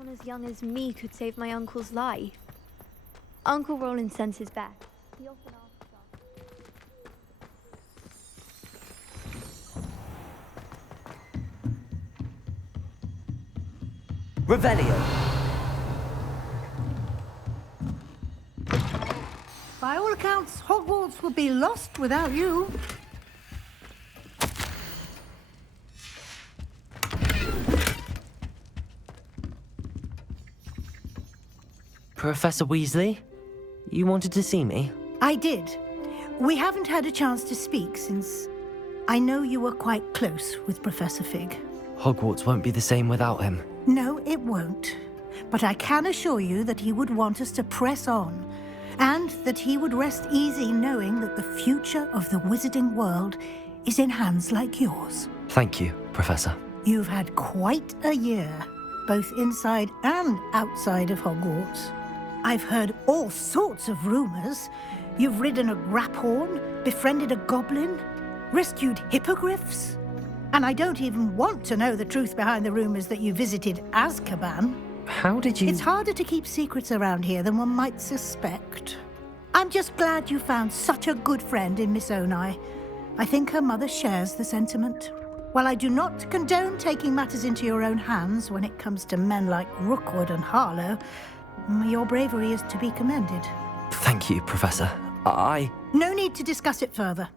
someone as young as me could save my uncle's life. Uncle Roland sends his best. He often asks us. Revelio. By all accounts, Hogwarts would be lost without you. Professor Weasley, you wanted to see me? I did. We haven't had a chance to speak since I know you were quite close with Professor Fig. Hogwarts won't be the same without him. No, it won't. But I can assure you that he would want us to press on, and that he would rest easy knowing that the future of the wizarding world is in hands like yours. Thank you, Professor. You've had quite a year, both inside and outside of Hogwarts. I've heard all sorts of rumors. You've ridden a graphorn, befriended a goblin, rescued hippogriffs. And I don't even want to know the truth behind the rumors that you visited Azkaban. How did you... It's harder to keep secrets around here than one might suspect. I'm just glad you found such a good friend in Miss Onai. I think her mother shares the sentiment. While I do not condone taking matters into your own hands when it comes to men like Rookwood and Harlow, your bravery is to be commended. Thank you, Professor. No need to discuss it further.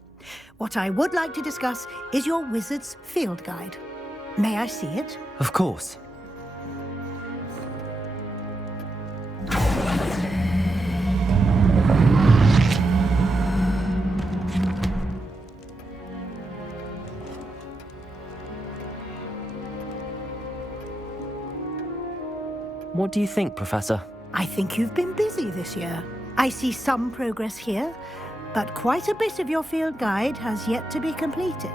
What I would like to discuss is your wizard's field guide. May I see it? Of course. What do you think, Professor? I think you've been busy this year. I see some progress here, but quite a bit of your field guide has yet to be completed.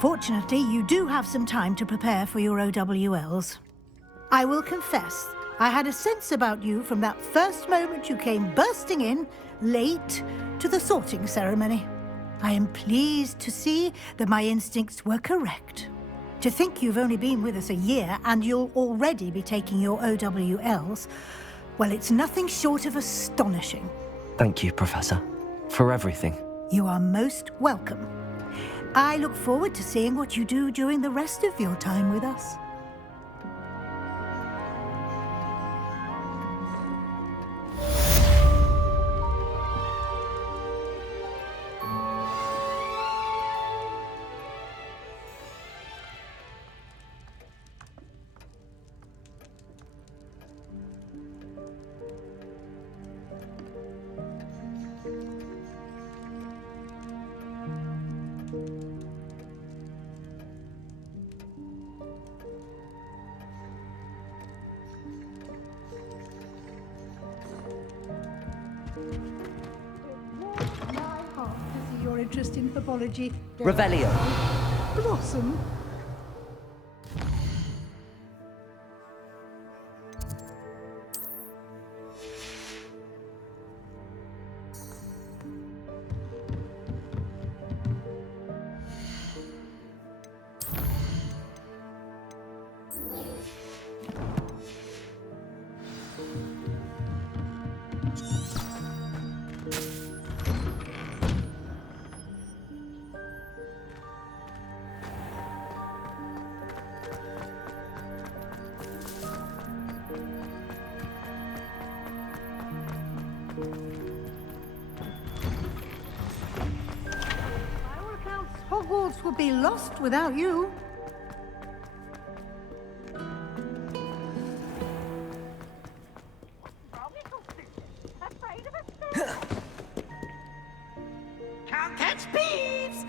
Fortunately, you do have some time to prepare for your OWLs. I will confess, I had a sense about you from that first moment you came bursting in, late, to the sorting ceremony. I am pleased to see that my instincts were correct. To think you've only been with us a year and you'll already be taking your OWLs, well, it's nothing short of astonishing. Thank you, Professor, for everything. You are most welcome. I look forward to seeing what you do during the rest of your time with us. Your interest in herbology. Revelio. Blossom. Hogwarts would be lost without you. Can't catch thieves!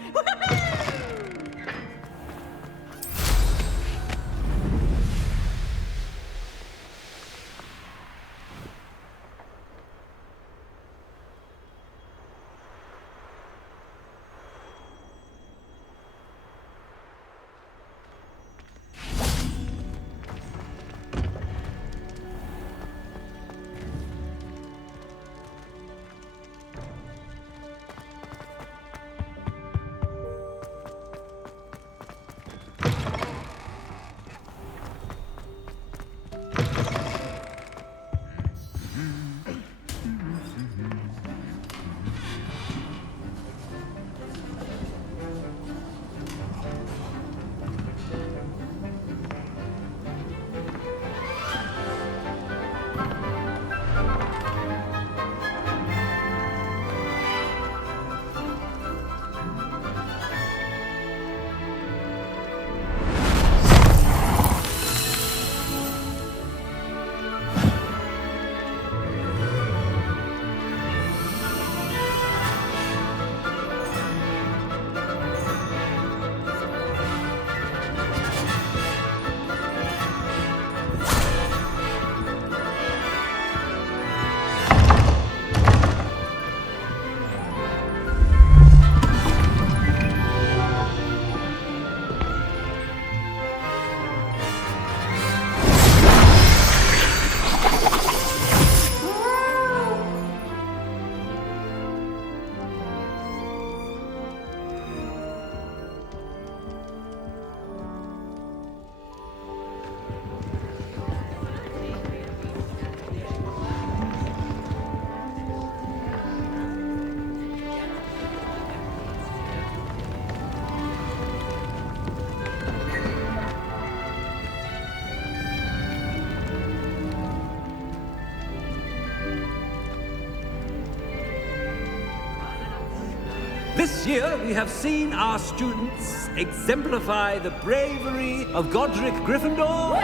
This year, we have seen our students exemplify the bravery of Godric Gryffindor.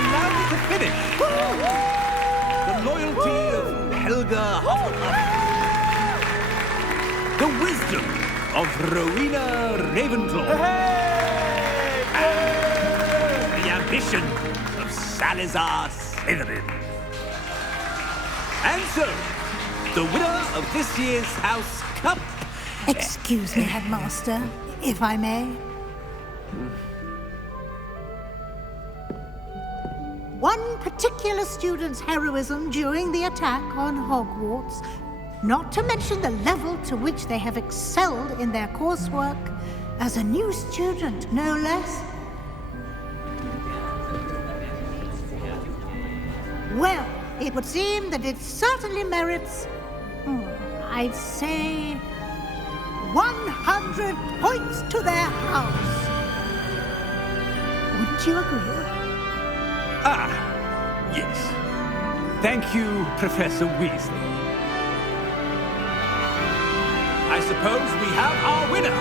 Allow me to finish. The loyalty of Helga Hufflepuff. The wisdom of Rowena Ravenclaw. And the ambition of Salazar Slytherin. And so, the winner of this year's House Cup... Excuse me, Headmaster, if I may. One particular student's heroism during the attack on Hogwarts, not to mention the level to which they have excelled in their coursework, as a new student, no less. Well, it would seem that it certainly merits, I'd say, 100 points to their house. Wouldn't you agree? Ah, yes. Thank you, Professor Weasley. I suppose we have our winner.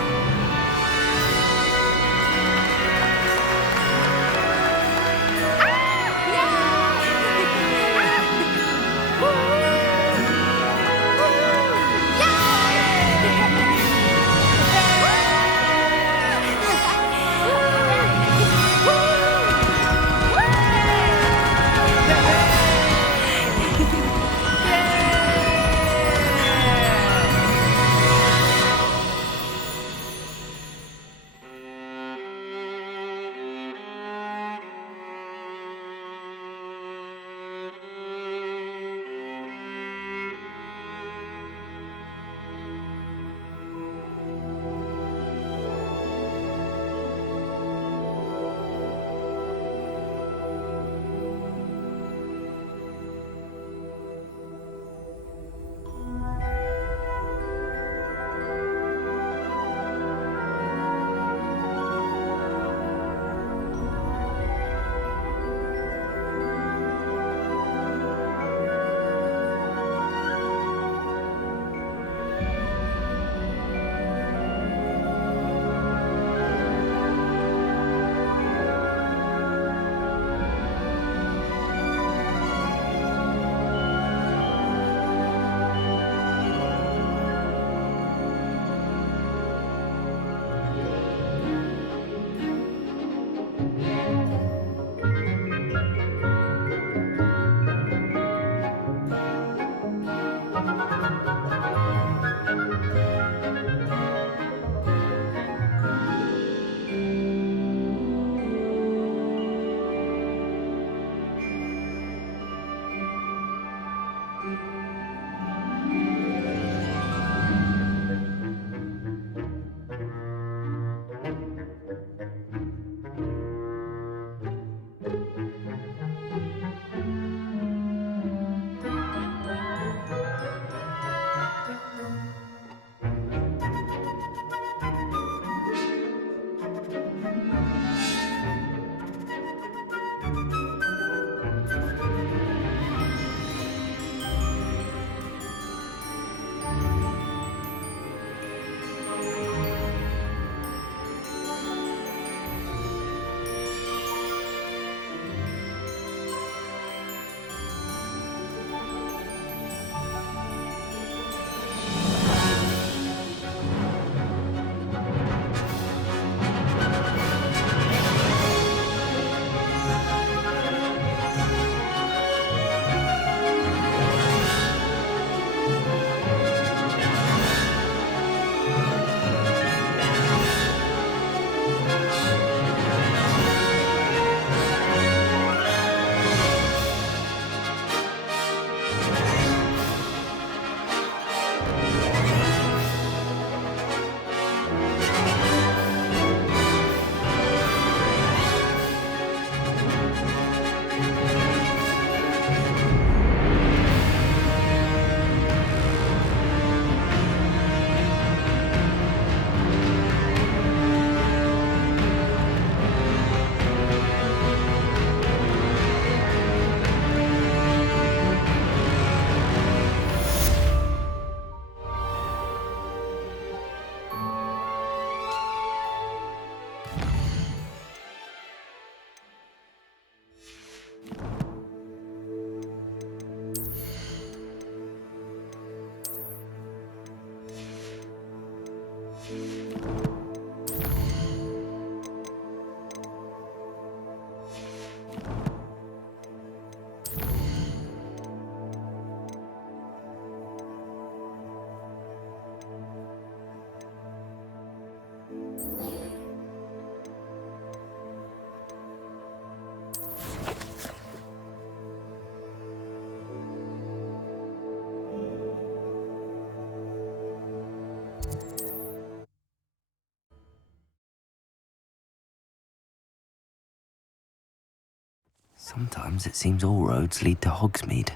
Sometimes it seems all roads lead to Hogsmeade.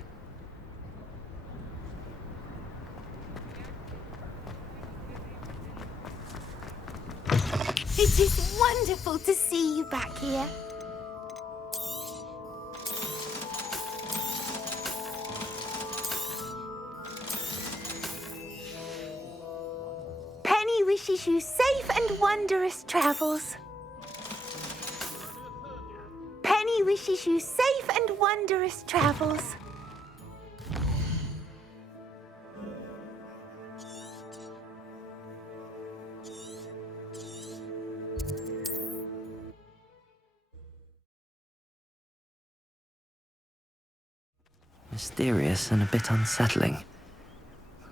It is wonderful to see you back here. Penny wishes you safe and wondrous travels. Penny wishes you safe and wondrous travels. Mysterious and a bit unsettling.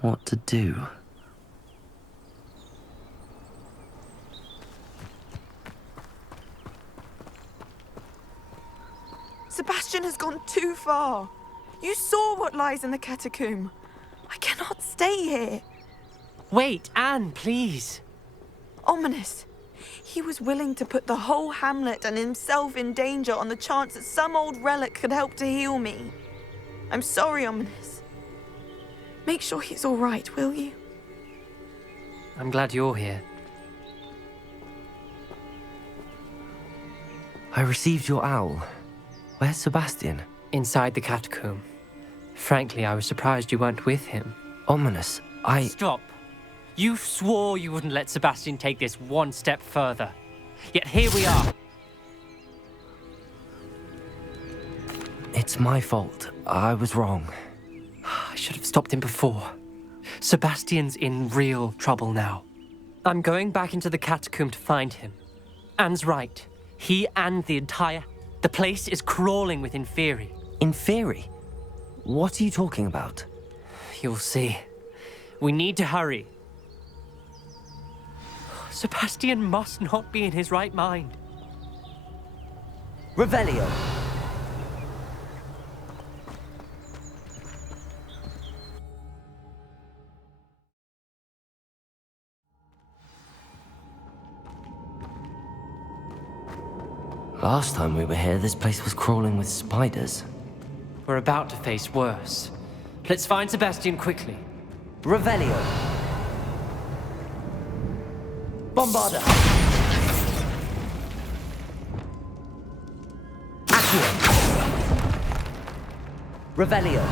What to do? Sebastian has gone too far. You saw what lies in the catacomb. I cannot stay here. Wait, Anne, please. Ominous. He was willing to put the whole hamlet and himself in danger on the chance that some old relic could help to heal me. I'm sorry, Ominous. Make sure he's all right, will you? I'm glad you're here. I received your owl. Where's Sebastian? Inside the catacomb. Frankly, I was surprised you weren't with him. Ominous, Stop. You swore you wouldn't let Sebastian take this one step further. Yet here we are. It's my fault. I was wrong. I should have stopped him before. Sebastian's in real trouble now. I'm going back into the catacomb to find him. Anne's right. He and the place is crawling with Inferi. Inferi? What are you talking about? You'll see. We need to hurry. Sebastian must not be in his right mind. Revelio! Last time we were here, this place was crawling with spiders. We're about to face worse. Let's find Sebastian quickly. Revelio! Bombarda! Accio! Revelio!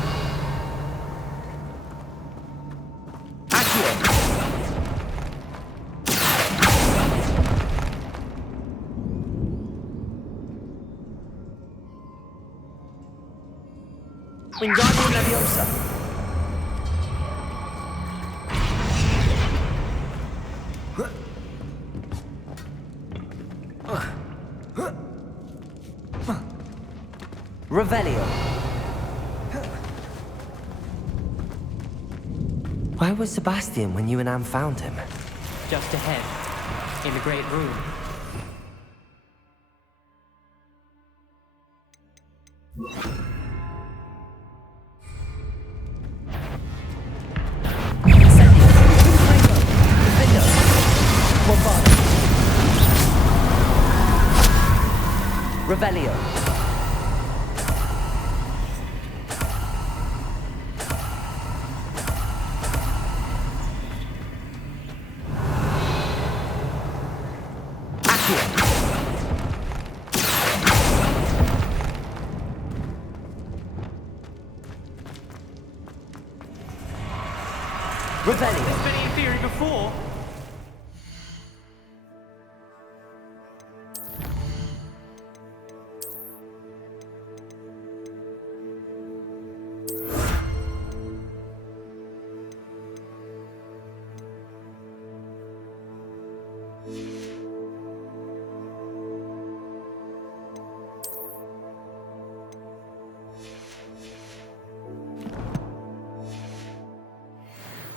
Accio! Wingardium Leviosa! Revelio. Where was Sebastian when you and Anne found him? Just ahead, in the great room. Revelio. Revelio. There's been in theory before.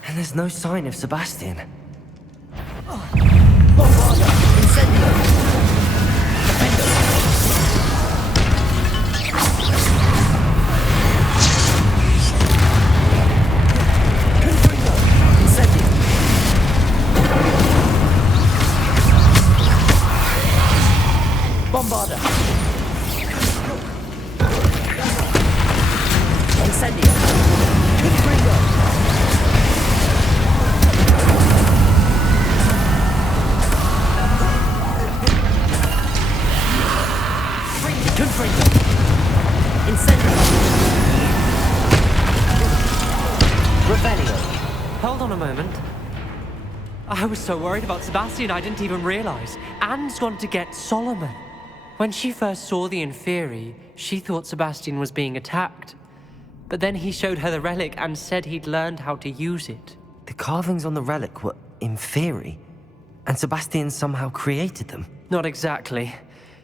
And there's no sign of Sebastian. Bombarda! Incendio! Defender! Confringo! Incendio! Bombarda! Incendio! Confringo! Confringo! Incendio! Revelio! Hold on a moment. I was so worried about Sebastian I didn't even realize. Anne's gone to get Solomon. When she first saw the Inferi, she thought Sebastian was being attacked. But then he showed her the relic and said he'd learned how to use it. The carvings on the relic were Inferi, and Sebastian somehow created them. Not exactly.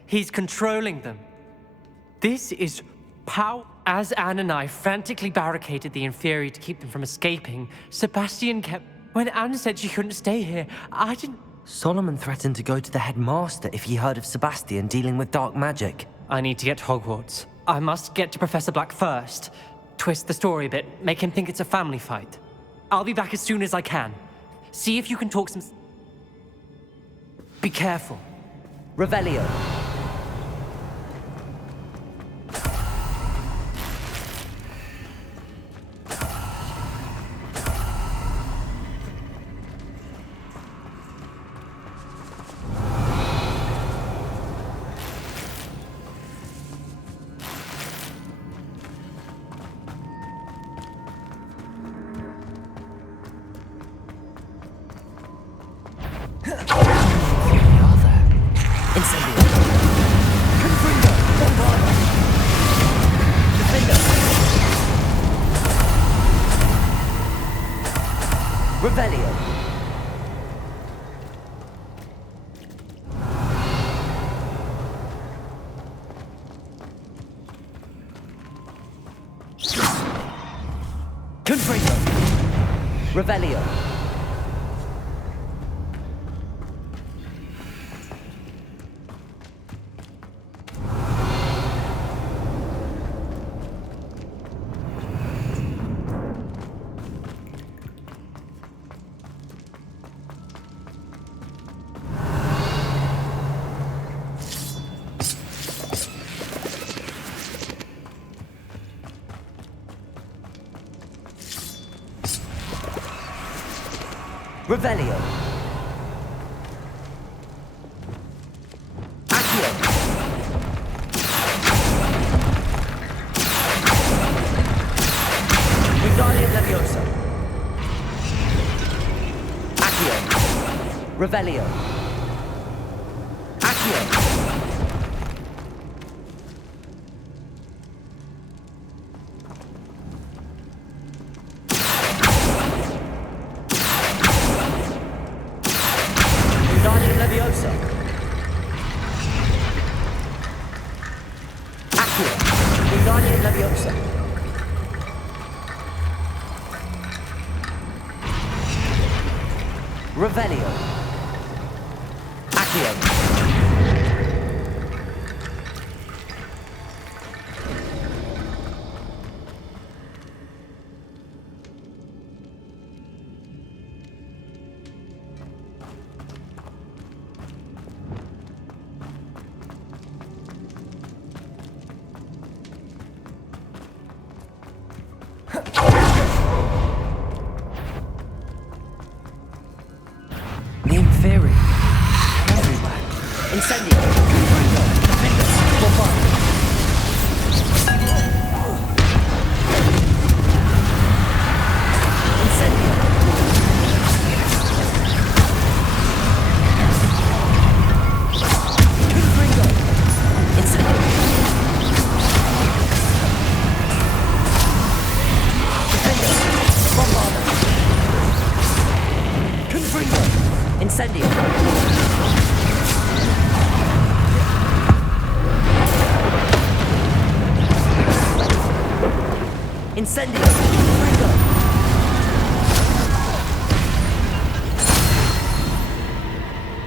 He's controlling them. This is power. As Anne and I frantically barricaded the Inferi to keep them from escaping, Sebastian kept... When Anne said she couldn't stay here, I didn't... Solomon threatened to go to the headmaster if he heard of Sebastian dealing with dark magic. I need to get to Hogwarts. I must get to Professor Black first. Twist the story a bit, make him think it's a family fight. I'll be back as soon as I can. See if you can talk some... Be careful. Revelio. Revelio. Confringo. Revelio. Revelio. Accio. Wingardium Leviosa. Accio. Revelio. Accio. Leviosa. Accio. Wingardium Leviosa. Revelio. Accio. The Inferi. Everywhere. Incendio. Confringo. Defenders. Bombard. Incendio. Confringo. Incendio. Defenders. Bombard. Confringo. Incendio. Incendio. Confringo.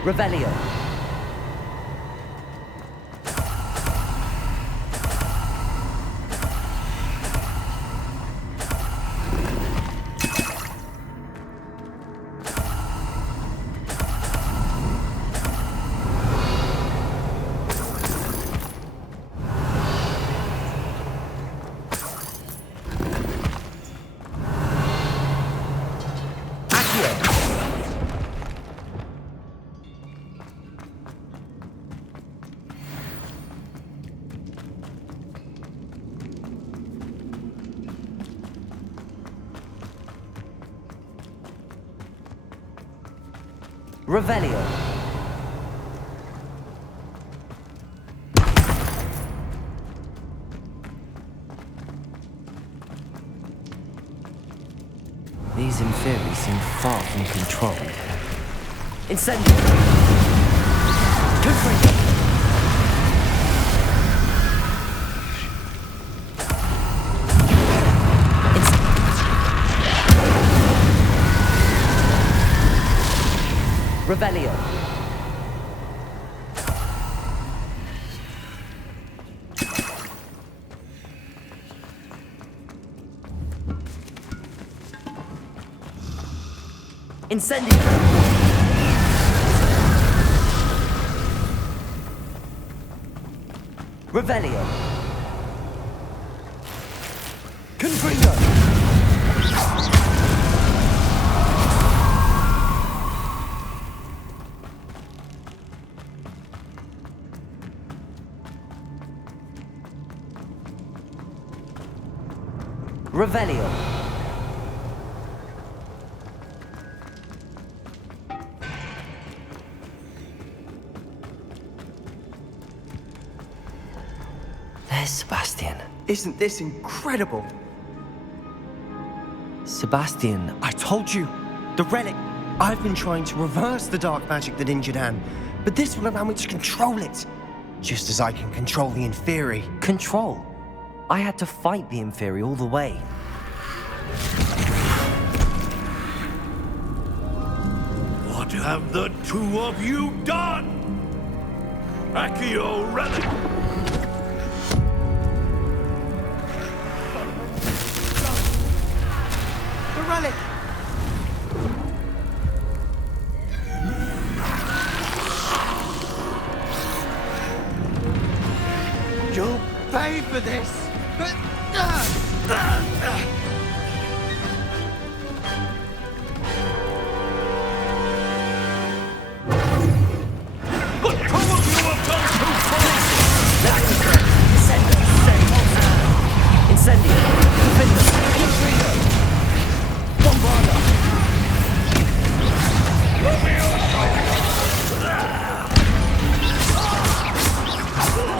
Revelio. Revelio. These Inferi seem far from controlled. Incendio! Confringo! Revelio. Incendio. Revelio. Confringo. Revelio. There's Sebastian. Isn't this incredible? Sebastian, I told you! The relic! I've been trying to reverse the dark magic that injured Anne, but this will allow me to control it. Just as I can control the Inferi. control. I had to fight the Inferi all the way. What have the two of you done? Accio Relic! The relic! You'll pay for this! But two of you have done too Incendio. Defender. Confringo. Bombarda.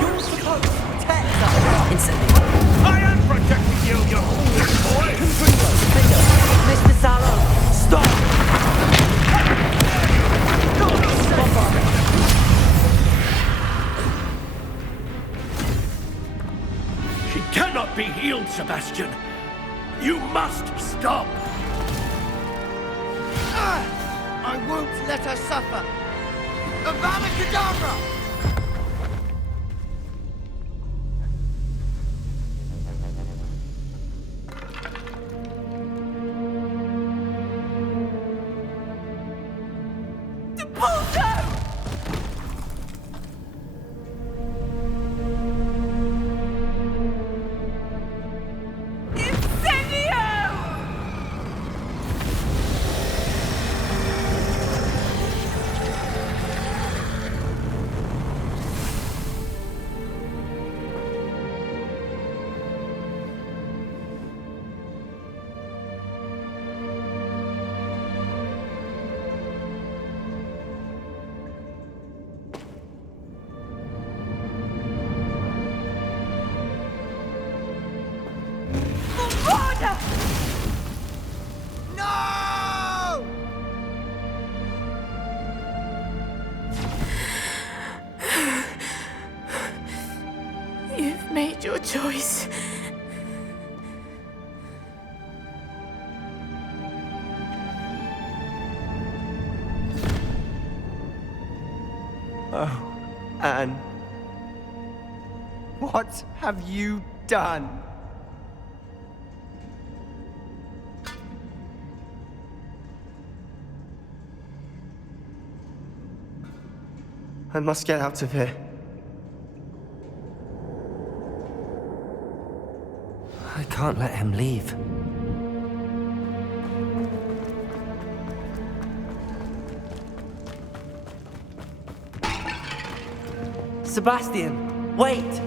You're supposed to protect us. Incendio. I am protecting you, you foolish boy! Confringo. Defender. Mr. Sallow. Stop. Bombarda. She cannot be healed, Sebastian. You must stop. I won't let her suffer! Avada Kedavra! No! You've made your choice. Oh, Anne. What have you done? I must get out of here. I can't let him leave. Sebastian, wait!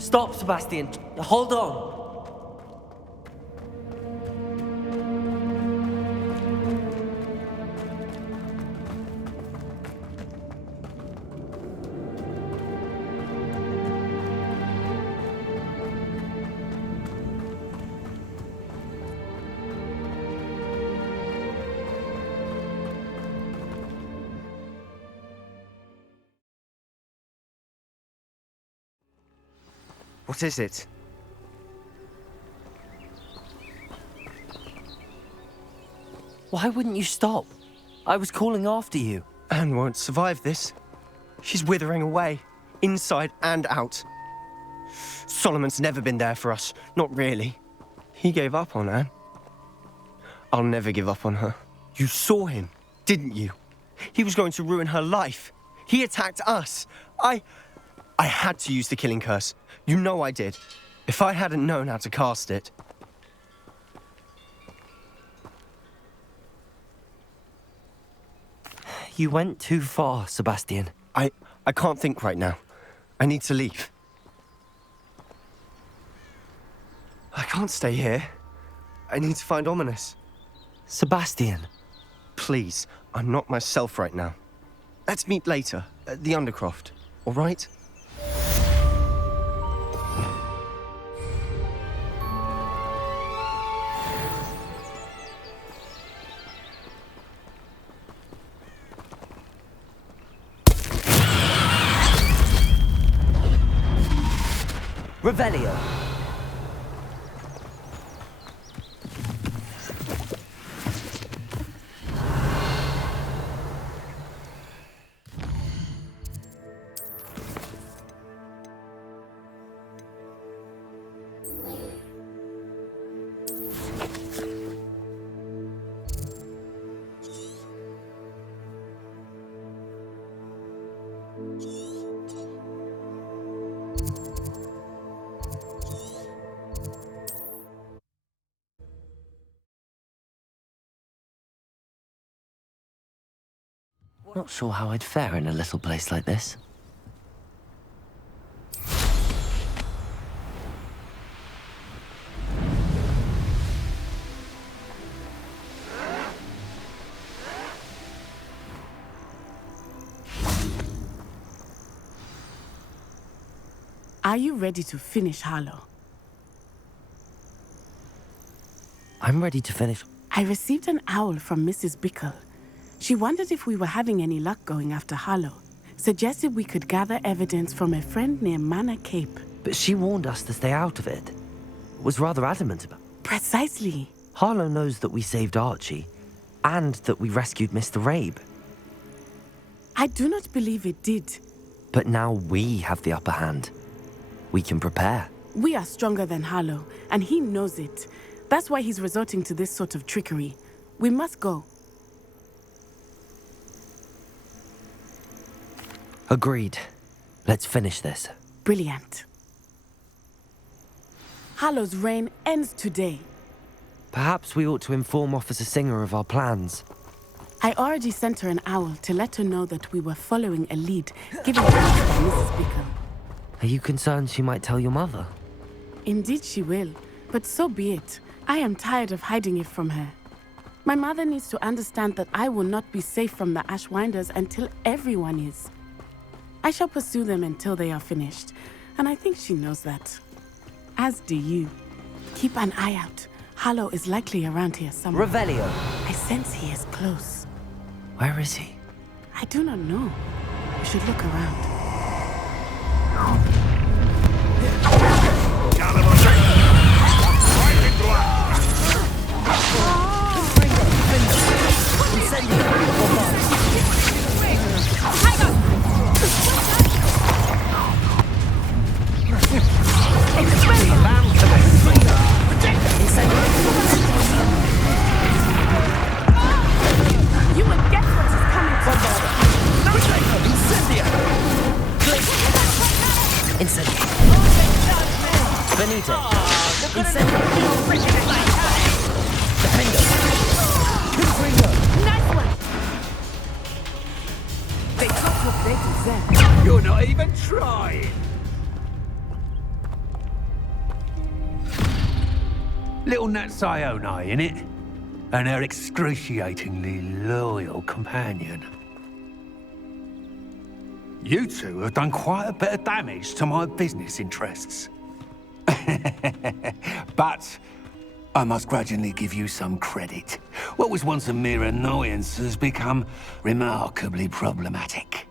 Stop, Sebastian. Hold on. What is it? Why wouldn't you stop? I was calling after you. Anne won't survive this. She's withering away, inside and out. Solomon's never been there for us, not really. He gave up on Anne. I'll never give up on her. You saw him, didn't you? He was going to ruin her life. He attacked us. I had to use the killing curse. You know I did. If I hadn't known how to cast it... You went too far, Sebastian. I can't think right now. I need to leave. I can't stay here. I need to find Ominous. Sebastian. Please, I'm not myself right now. Let's meet later, at the Undercroft, all right? Revelio. Not sure how I'd fare in a little place like this. Are you ready to finish Harlow? I'm ready to finish. I received an owl from Mrs. Bickle. She wondered if we were having any luck going after Harlow. Suggested we could gather evidence from a friend near Manor Cape. But she warned us to stay out of it. Was rather adamant about it. Precisely. Harlow knows that we saved Archie, and that we rescued Mr. Rabe. I do not believe it did. But now we have the upper hand. We can prepare. We are stronger than Harlow, and he knows it. That's why he's resorting to this sort of trickery. We must go. Agreed. Let's finish this. Brilliant. Harlow's reign ends today. Perhaps we ought to inform Officer Singer of our plans. I already sent her an owl to let her know that we were following a lead given to us by Mrs. Bickle. Are you concerned she might tell your mother? Indeed she will, but so be it. I am tired of hiding it from her. My mother needs to understand that I will not be safe from the Ashwinders until everyone is. I shall pursue them until they are finished, and I think she knows that. As do you. Keep an eye out. Harlow is likely around here somewhere. Revelio. I sense he is close. Where is he? I do not know. We should look around. You will get what is coming from Incendio. Benito. Incendio. Defendo. Nice one! They took what they deserve. You're not even trying. Little Natsione, innit? And her excruciatingly loyal companion. You two have done quite a bit of damage to my business interests. But I must grudgingly give you some credit. What was once a mere annoyance has become remarkably problematic.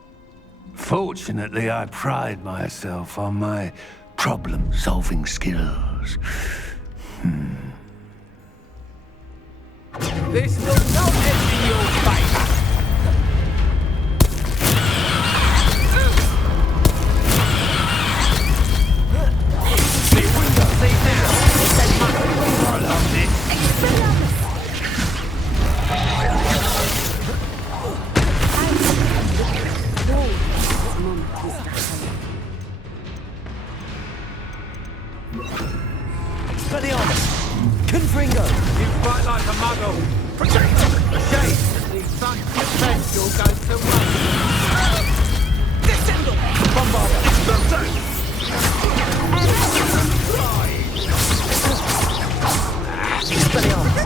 Fortunately, I pride myself on my problem-solving skills. This will not end in your favour. See now. I love this. Expelliarmus! Confringo! You fight like a muggle. A shame that the sun's potential goes to waste. Descendo! Bombarda! Expelliarmus!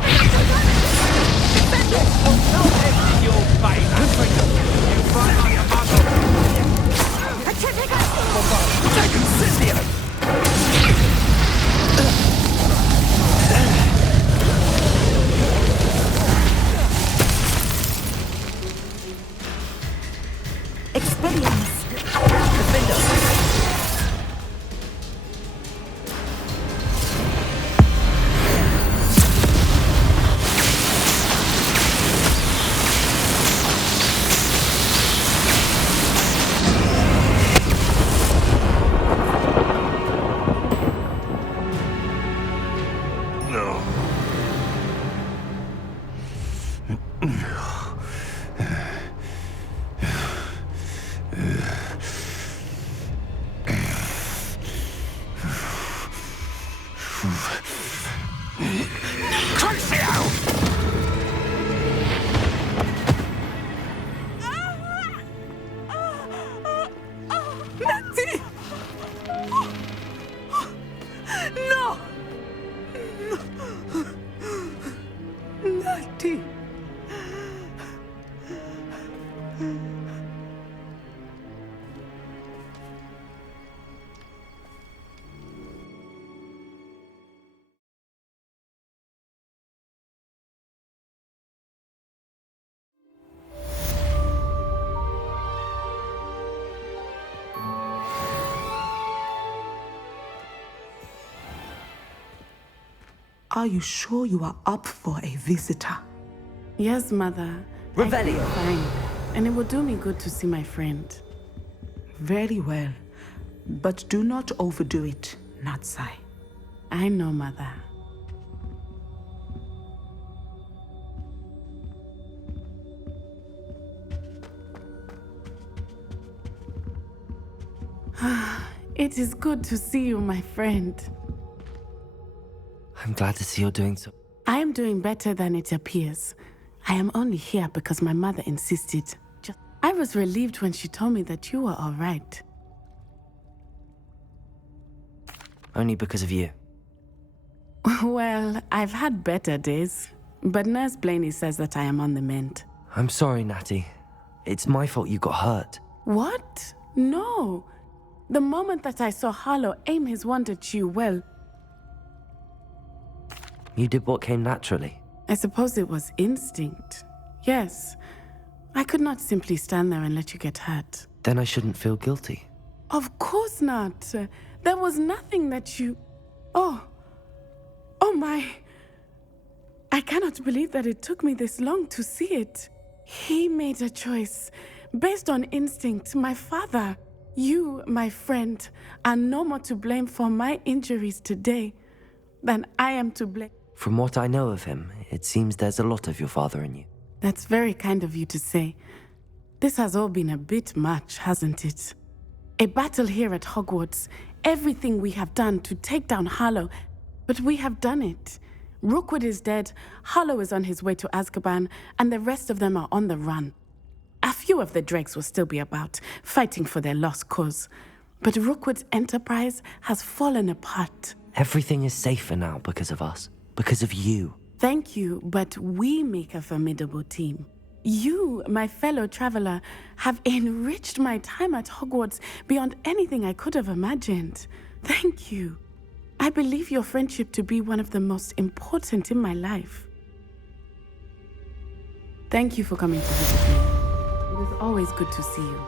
No end in your favour. You fight like a muggle. Bombarda! Take incendio! Expelliarmus. Defender! No! Natty! Are you sure you are up for a visitor? Yes, Mother. Revelio. I feel fine. And it will do me good to see my friend. Very well. But do not overdo it, Natsai. I know, Mother. It is good to see you, my friend. I'm glad to see you're doing so. I am doing better than it appears. I am only here because my mother insisted. I was relieved when she told me that you were all right. Only because of you. Well, I've had better days. But Nurse Blaney says that I am on the mend. I'm sorry, Natty. It's my fault you got hurt. What? No. The moment that I saw Harlow aim his wand at you, well, You did what came naturally. I suppose it was instinct. Yes. I could not simply stand there and let you get hurt. Then I shouldn't feel guilty. Of course not. There was nothing that you... Oh my. I cannot believe that it took me this long to see it. He made a choice based on instinct. My father, you, my friend, are no more to blame for my injuries today than I am to blame. From what I know of him, it seems there's a lot of your father in you. That's very kind of you to say. This has all been a bit much, hasn't it? A battle here at Hogwarts, everything we have done to take down Harlow, but we have done it. Rookwood is dead, Harlow is on his way to Azkaban, and the rest of them are on the run. A few of the dregs will still be about, fighting for their lost cause. But Rookwood's enterprise has fallen apart. Everything is safer now because of us. because of you. Thank you, but we make a formidable team. You, my fellow traveler, have enriched my time at Hogwarts beyond anything I could have imagined. Thank you. I believe your friendship to be one of the most important in my life. Thank you for coming to visit me. It is always good to see you.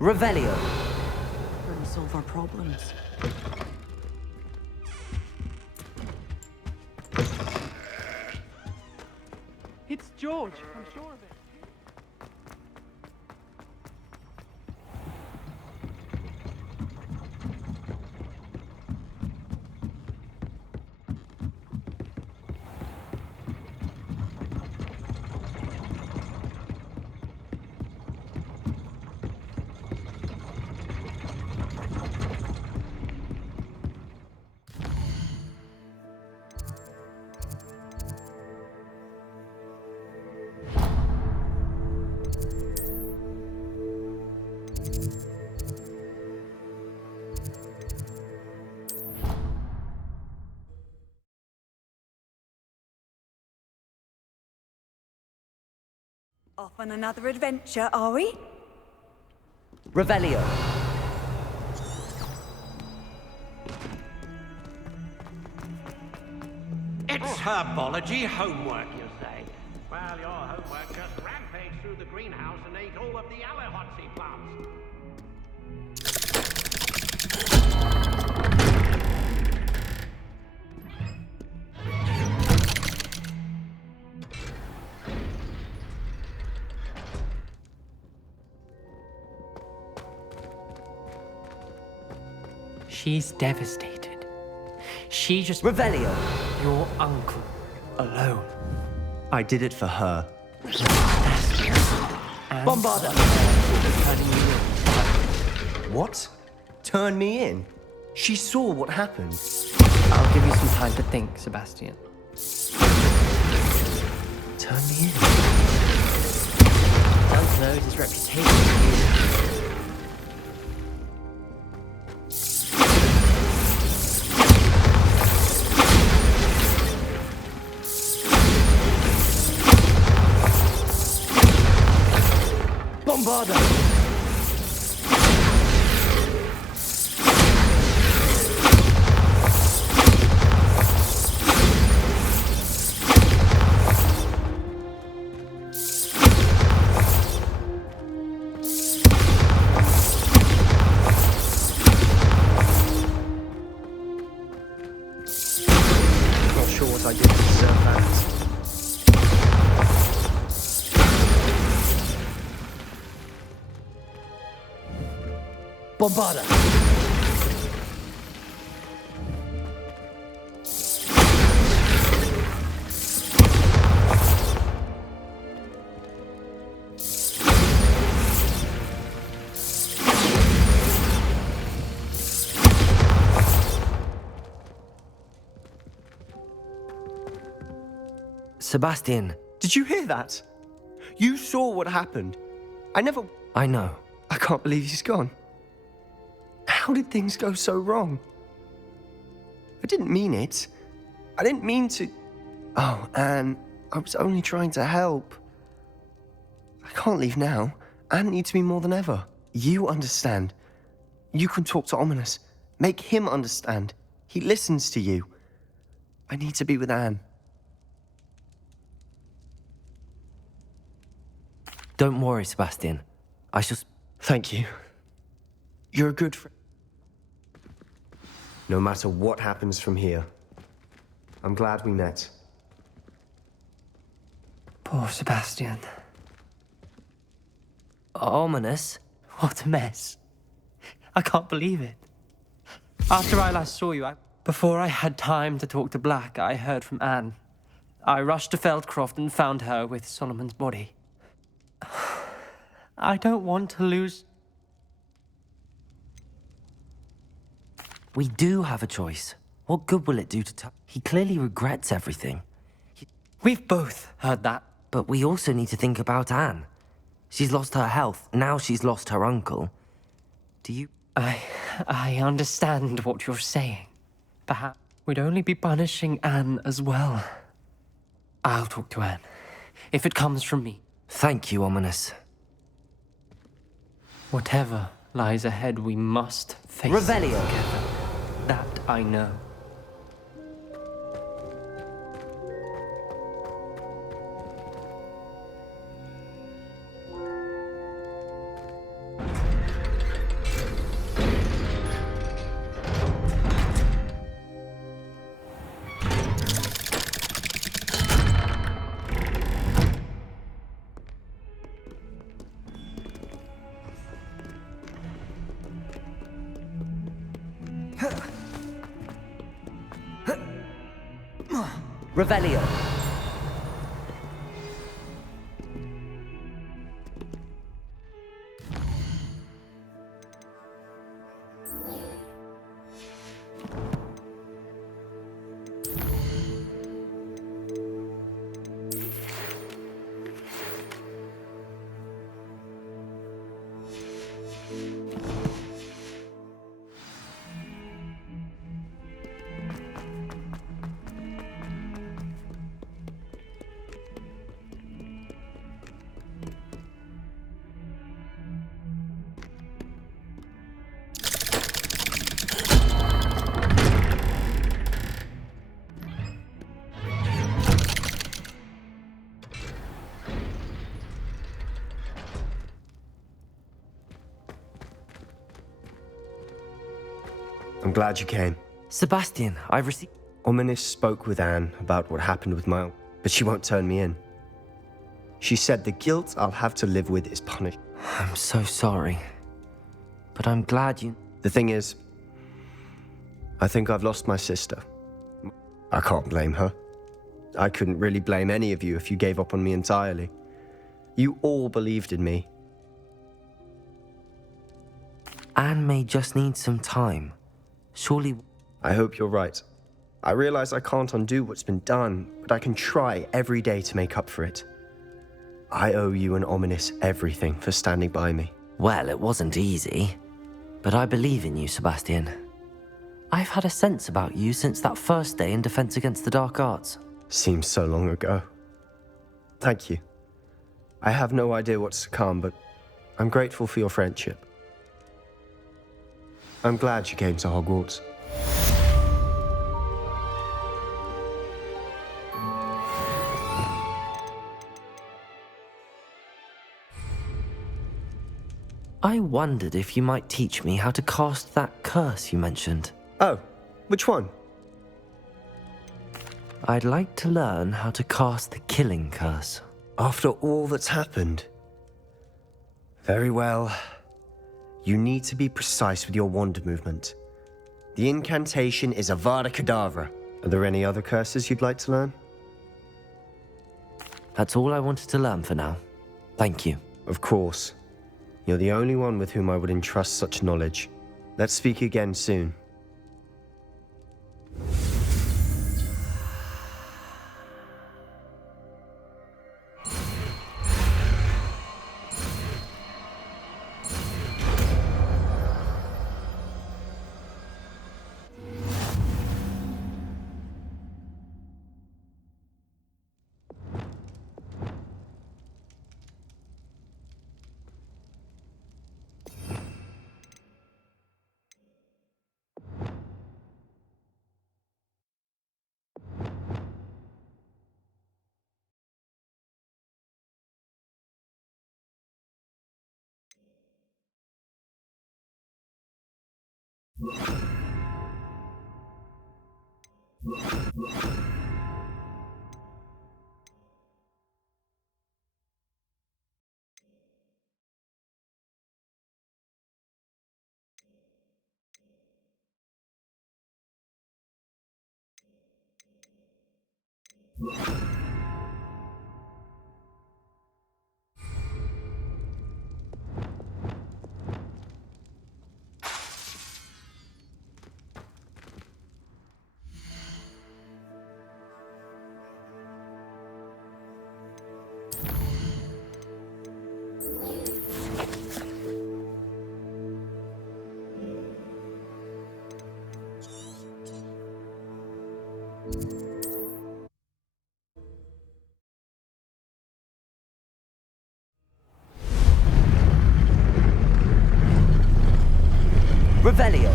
Revelio. Couldn't solve our problems. It's George, I'm sure of it. Off on another adventure, are we? Revelio. It's herbology homework, you say? Well, your homework just rampaged through the greenhouse and ate all of the Alahotsy plants. She's devastated. She just... Revelio. Your uncle. Alone. I did it for her. Bombarda. What? Turn me in? She saw what happened. I'll give you some time to think, Sebastian. Turn me in? Does know his reputation. Bombarda. Not sure what I did to deserve that. Bombarda. Sebastian. Did you hear that? You saw what happened. I know. I can't believe he's gone. How did things go so wrong? I didn't mean it. I didn't mean to... Oh, Anne, I was only trying to help. I can't leave now. Anne needs me more than ever. You understand. You can talk to Ominous. Make him understand. He listens to you. I need to be with Anne. Don't worry, Sebastian. I shall... Thank you. You're a good friend. No matter what happens from here, I'm glad we met. Poor Sebastian. Ominous? What a mess. I can't believe it. After I last saw you, before I had time to talk to Black, I heard from Anne. I rushed to Feldcroft and found her with Solomon's body. I don't want to lose... We do have a choice. What good will it do to He clearly regrets everything. We've both heard that. But we also need to think about Anne. She's lost her health, now she's lost her uncle. Do you... I understand what you're saying. Perhaps we'd only be punishing Anne as well. I'll talk to Anne, if it comes from me. Thank you, Ominous. Whatever lies ahead, we must face Revelio. together. That I know. Revelio. I'm glad you came. Sebastian, I received... Ominous spoke with Anne about what happened with my... but she won't turn me in. She said the guilt I'll have to live with is punished. I'm so sorry. But I'm glad you... The thing is, I think I've lost my sister. I can't blame her. I couldn't really blame any of you if you gave up on me entirely. You all believed in me. Anne may just need some time. Surely... I hope you're right. I realize I can't undo what's been done, but I can try every day to make up for it. I owe you and Ominous everything for standing by me. Well, it wasn't easy. But I believe in you, Sebastian. I've had a sense about you since that first day in Defense Against the Dark Arts. Seems so long ago. Thank you. I have no idea what's to come, but I'm grateful for your friendship. I'm glad you came to Hogwarts. I wondered if you might teach me how to cast that curse you mentioned. Oh, which one? I'd like to learn how to cast the killing curse. After all that's happened? Very well. You need to be precise with your wand movement. The incantation is Avada Kedavra. Are there any other curses you'd like to learn? That's all I wanted to learn for now. Thank you. Of course. You're the only one with whom I would entrust such knowledge. Let's speak again soon. Revelio.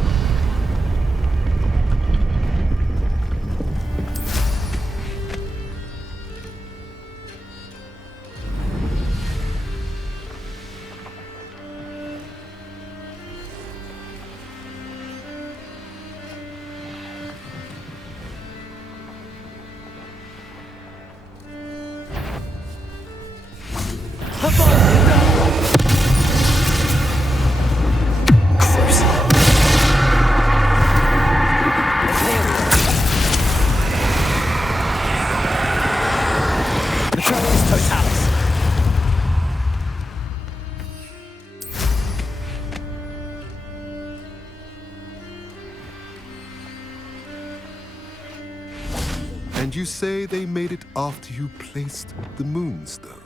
And you say they made it after you placed the Moonstone?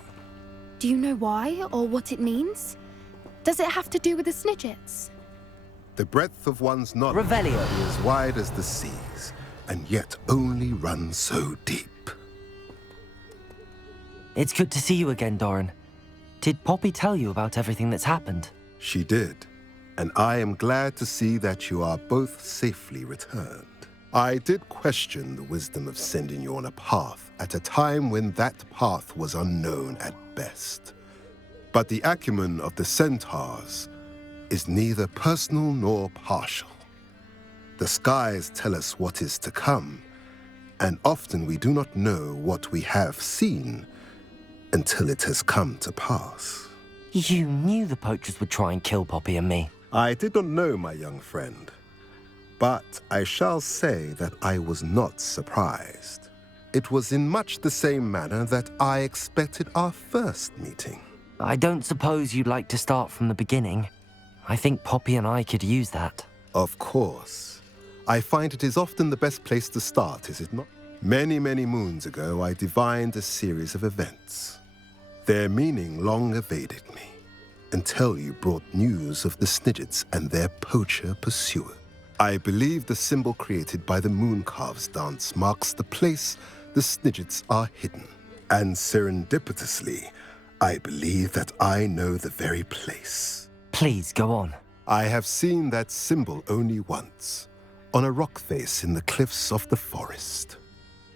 Do you know why or what it means? Does it have to do with the Snidgets? The breadth of one's knowledge Revelio. is as wide as the seas, and yet only runs so deep. It's good to see you again, Doran. Did Poppy tell you about everything that's happened? She did, and I am glad to see that you are both safely returned. I did question the wisdom of sending you on a path at a time when that path was unknown at best. But the acumen of the centaurs is neither personal nor partial. The skies tell us what is to come, and often we do not know what we have seen until it has come to pass. You knew the poachers would try and kill Poppy and me. I did not know, my young friend. But I shall say that I was not surprised. It was in much the same manner that I expected our first meeting. I don't suppose you'd like to start from the beginning. I think Poppy and I could use that. Of course. I find it is often the best place to start, is it not? Many, many moons ago, I divined a series of events. Their meaning long evaded me, until you brought news of the Snidgets and their poacher pursuer. I believe the symbol created by the Mooncalves dance marks the place the Snidgets are hidden. And serendipitously, I believe that I know the very place. Please, go on. I have seen that symbol only once, on a rock face in the cliffs of the forest.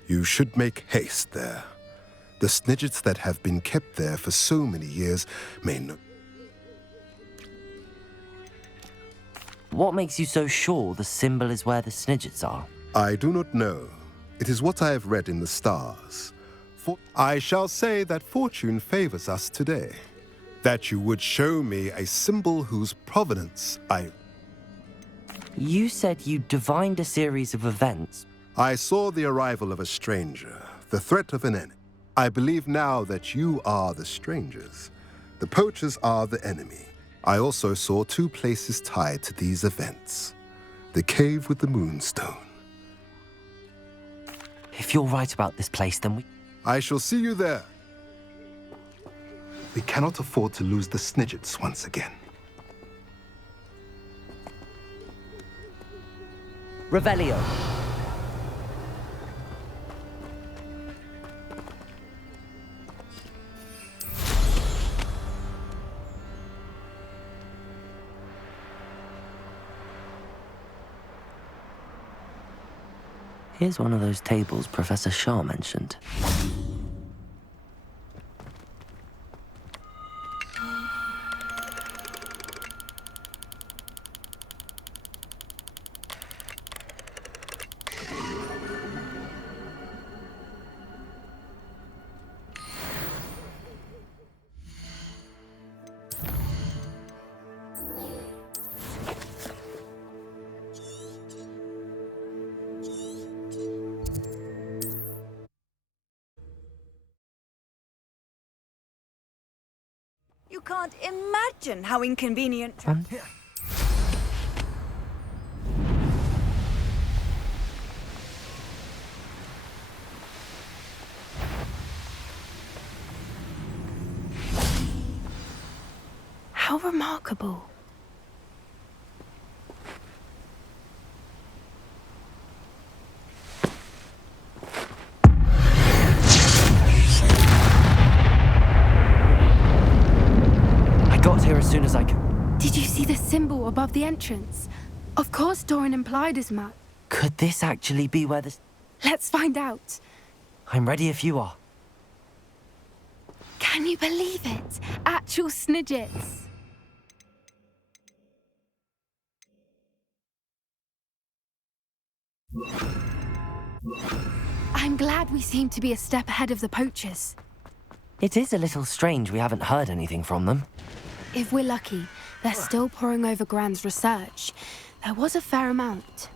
You should make haste there. The Snidgets that have been kept there for so many years may know. What makes you so sure the symbol is where the Snidgets are? I do not know. It is what I have read in the stars. For I shall say that fortune favors us today. That you would show me a symbol whose provenance I... You said you divined a series of events. I saw the arrival of a stranger, the threat of an enemy. I believe now that you are the strangers. The poachers are the enemy. I also saw two places tied to these events. The cave with the Moonstone. If you're right about this place, then I shall see you there. We cannot afford to lose the Snidgets once again. Revelio. Here's one of those tables Professor Shah mentioned. You can't imagine how inconvenient. How remarkable. I got here as soon as I could. Did you see the symbol above the entrance? Of course Doran implied as much. Could this actually be where the... Let's find out. I'm ready if you are. Can you believe it? Actual Snidgets. I'm glad we seem to be a step ahead of the poachers. It is a little strange we haven't heard anything from them. If we're lucky, they're still poring over Gran's research. There was a fair amount.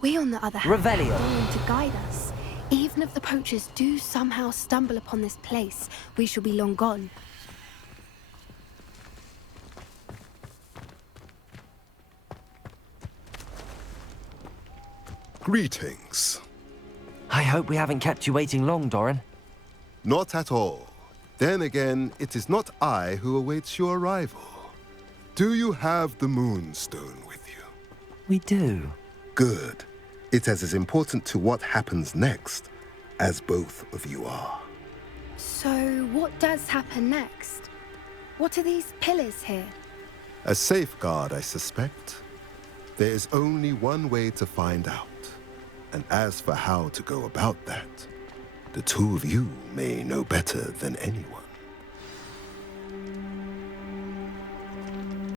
We, on the other hand, Revelio. are willing to guide us. Even if the poachers do somehow stumble upon this place, we shall be long gone. Greetings. I hope we haven't kept you waiting long, Doran. Not at all. Then again, it is not I who awaits your arrival. Do you have the Moonstone with you? We do. Good. It is as important to what happens next as both of you are. So, what does happen next? What are these pillars here? A safeguard, I suspect. There is only one way to find out. And as for how to go about that, the two of you may know better than anyone.